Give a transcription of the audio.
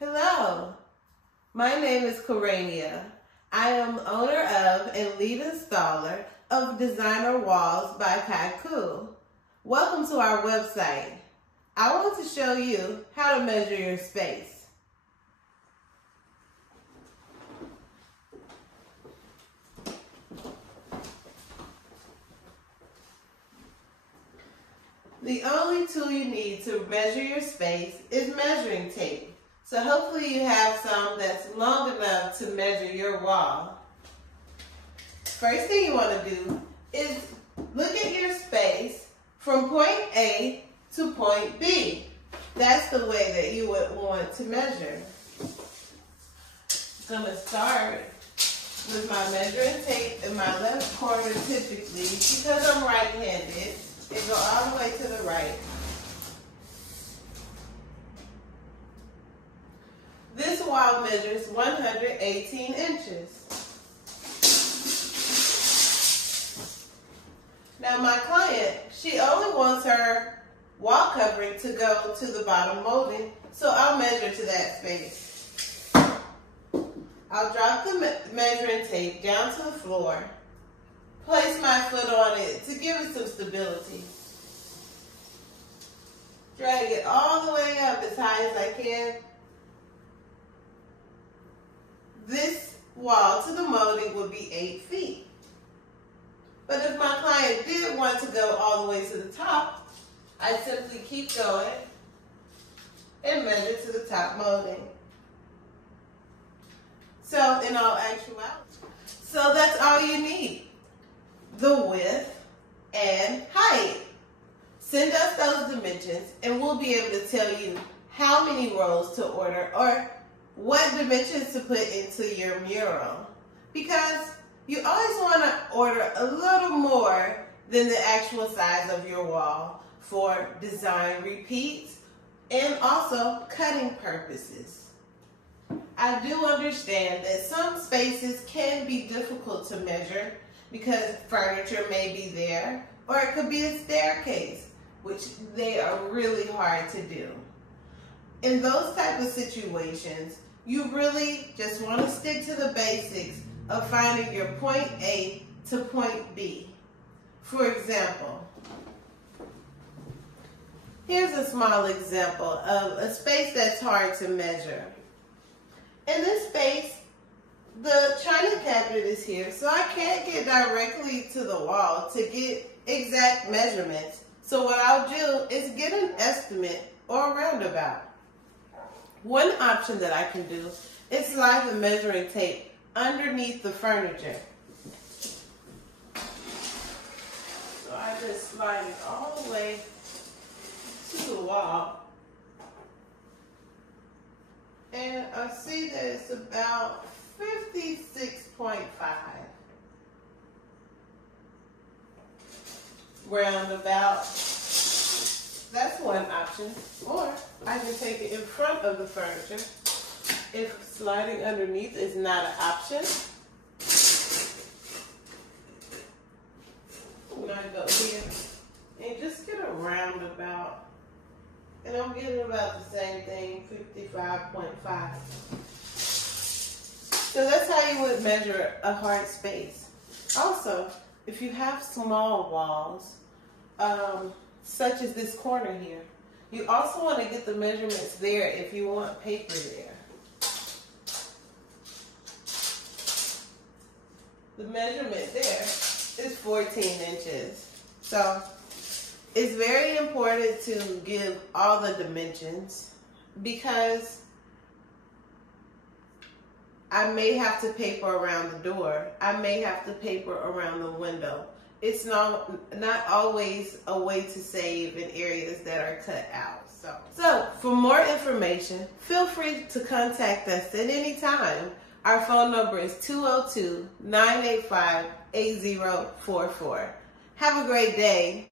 Hello, my name is Korania. I am owner of and lead installer of Designer Walls by Kikou. Welcome to our website. I want to show you how to measure your space. The only tool you need to measure your space is measuring tape. So hopefully you have some that's long enough to measure your wall. First thing you want to do is look at your space from point A to point B. That's the way that you would want to measure. I'm going to start with my measuring tape in my left corner typically because I'm right-handed. And go all the way to the right. This wall measures 118 inches. Now my client, she only wants her wall covering to go to the bottom molding, so I'll measure to that space. I'll drop the measuring tape down to the floor. Place my foot on it to give it some stability. Drag it all the way up as high as I can. This wall to the molding would be 8 feet. But if my client did want to go all the way to the top, I simply keep going and measure to the top molding. So in all actuality, so that's all you need. The width and height. Send us those dimensions and we'll be able to tell you how many rolls to order or what dimensions to put into your mural. Because you always want to order a little more than the actual size of your wall for design repeats and also cutting purposes. I do understand that some spaces can be difficult to measure because furniture may be there, or it could be a staircase, which they are really hard to do. In those type of situations, you really just want to stick to the basics of finding your point A to point B. For example, here's a small example of a space that's hard to measure. In this space, the china cabinet is here, so I can't get directly to the wall to get exact measurements. So what I'll do is get an estimate or a roundabout. One option that I can do is slide the measuring tape underneath the furniture. So I just slide it all the way to the wall. And I see that it's about 56.5. Roundabout. That's one option. Or I can take it in front of the furniture if sliding underneath is not an option. I'm going to go here and just get a roundabout. And I'm getting about the same thing, 55.5. So that's how you would measure a hard space. Also, if you have small walls, such as this corner here, you also want to get the measurements there if you want paper there. The measurement there is 14 inches. So it's very important to give all the dimensions because I may have to paper around the door. I may have to paper around the window. It's not always a way to save in areas that are cut out. So for more information, feel free to contact us at any time. Our phone number is 202-985-8044. Have a great day.